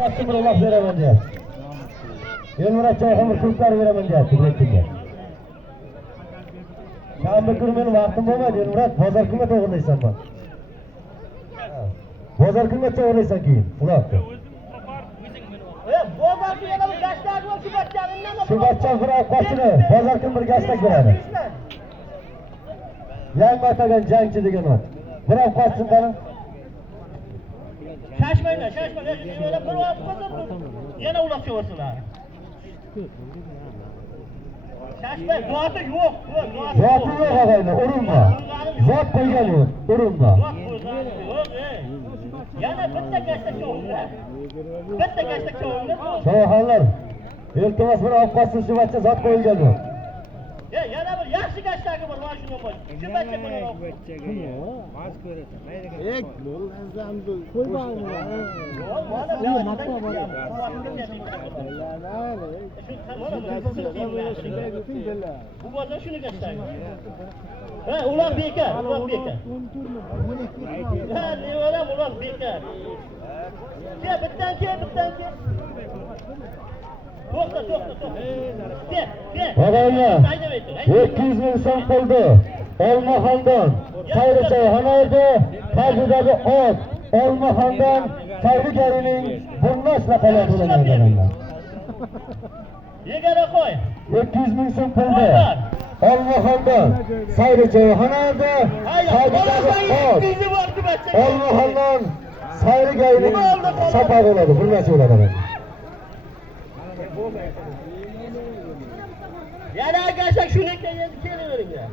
Başımı Allah veremem diye. Elmurat Çayhamur Türkler veremem diye. Tübrettin'de. Şambe kırmanın vaktim olmadı. Elmurat bozar kıymet oğurlaysan bak. Bozar kıymet oğurlaysan ki. Ulan. Bozar kıymet gaçlar var şu bacağın. Şu bacağın kırağı kaçını. Bozar kıymet gaçlar kırağını. Yan batagan jangchi degan ot. Birov qochsin bana. Şaşmayın, şaşmayın. Öyle bir vaqt yana uloq chiqarsinlar. Şaşmayın, duatı yok. Zotı yo'q og'ayni, urinma. Zot qo'ygan yo'q, urinma. Yana bitta gashtak cho'g'inglar. Bitta gashtak cho'g'inglar. So'xonlar. Iltimos bir olib qochsin shu bachcha zot qo'yilgan yo'q. Yana bir yaxshi gashtagi bor, mana shuni qo'y. Shu bachcha buni olib. Vaz ko'rasan. Ek, zamdu. Qo'y bog'ini. Bu bozor shuni gashtagi. Ha, ular bekar, ular bekar. Ha, nevaram ular bekar. Bittan ke. To'xta. Og'aylar, 200 ming so'm puldi. Olmaxondan Sayrichoyxona edi. Tagidagi ot Olmaxondan Sayrigarining bundosh laqalar bo'lamaydi. Yegara qo'y. 200 ming so'm puldi. Olmaxondan Sayrichoyxona edi. Tagidagi ot Olmaxondan Sayrigarining sapa bo'ladi, bundosh bo'ladi. Yana gashtak shuni kelaveringlar.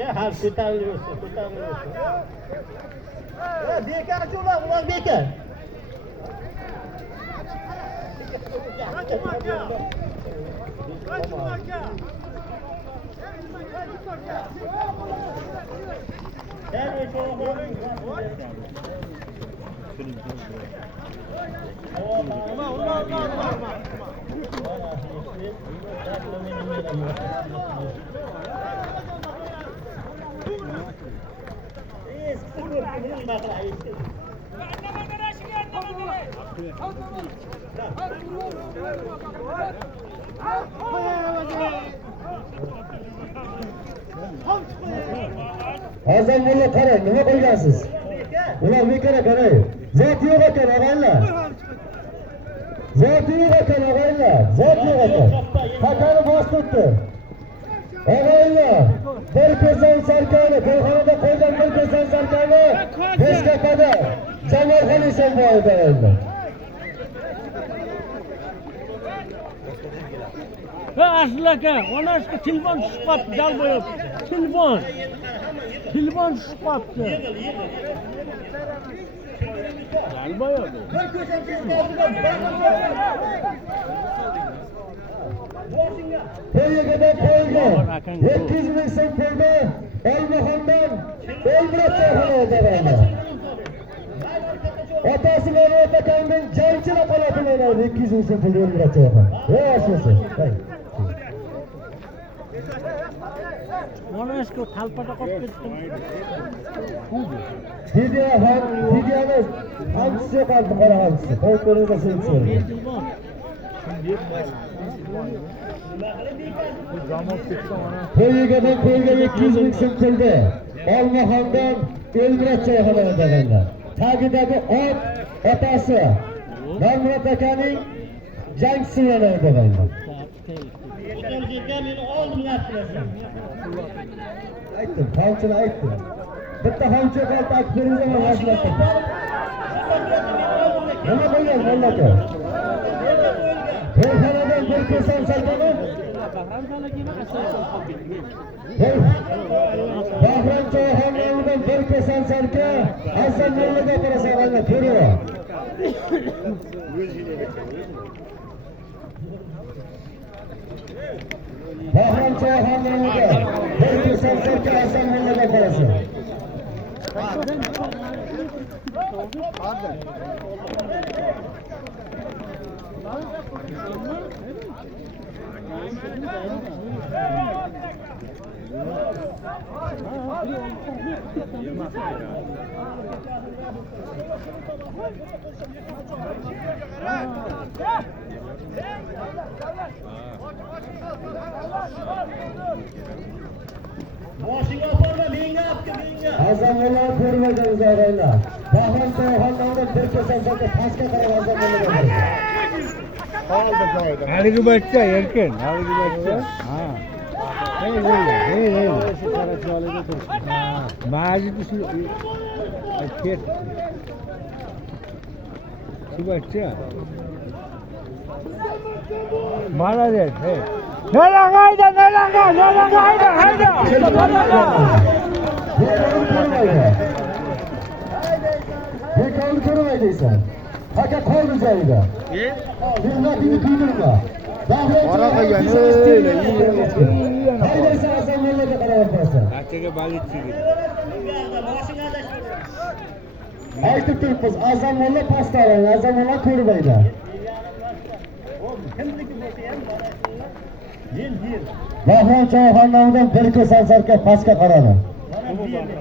Ya, hal ko'tarilaversin. Bekarchi ular bekar. Hozir mulla qarang, nima qilgansiz? Ular bekor qarang. Zot yo'q ekan og'aylar. Zot yo'q ekan og'aylar. Zot yo'q ekan. Hakani bos tutdi. Og'aylar, bir kesan sarkani, to'yxonada qo'ygan bir kesan sarkani, Beshkapada Jamolxon Esonboyev og'aylar. Ha Asl aka, onasiga telefon tushib qolibdi, Dalboyev. Telefon tushib qolibdi. Dalboyev. To'yiga qo'ygan 200 ming so'm pulni Olmaxondan Elmurat Chayhamur otasi Mehmet akamning jangchila qolatini o'ynaydi 200 ming so'm pulni Elmurat Chayhamur. Yaxshisi. Onasiga talpada qolib ketdim. Videoni hamchisi qoldi, qora hamchisi. Qo'yib ko'ringlar seni. To'yigadan qo'ygan 200 ming so'm pulni Olmaxondan Elmurat Chayhamur deganlar. Tagidagi ot otasi Mehmet akaning jangchisi o'ynaydi deganlar. Aytdim, hamchini aytdim. Bitta hamchi qoldi, aytib beringlar men hazırladim. Nima bo'lgan mallaka? To'yxonadan bir kesan sarkani. Bahrom Chayhamurdan bir kesan sarka, Hasan Mollaga qarasan, ana ko'rira. Bahrom Chayhamurga bir kesan sarka, Hasan Mollaga qarasan. Boshingga oporma, menga olib kel, menga. Azamlar ko'rmadingiz og'aylar. Bahrom To'yxondan bir kesam sotib pastga qarab azamlar. Haligi bachcha erkin, haligi bachcha. Ha. Hey. Shu qarasholiga turibdi. Majid shu ket. Shu bachcha. Молодец, hey. Hayda. Bekalni ko'rmaydiysan. Haka qoldi joyida. Hurmatini tuydirma. Qora qo'ygan, o'yla, Haydaysan azamlarga qarab qo'yasan. Bachchaga balitchiga. Boshingga adashma. Aytib turibmiz, azamlar pastlarang, azamlar ko'rmaydi. Kimniki bo'lsa ham mana shunlar. Yil. Bahrom To'yxondan bir kesam sarka pastga qaradi. Mana bu yerda.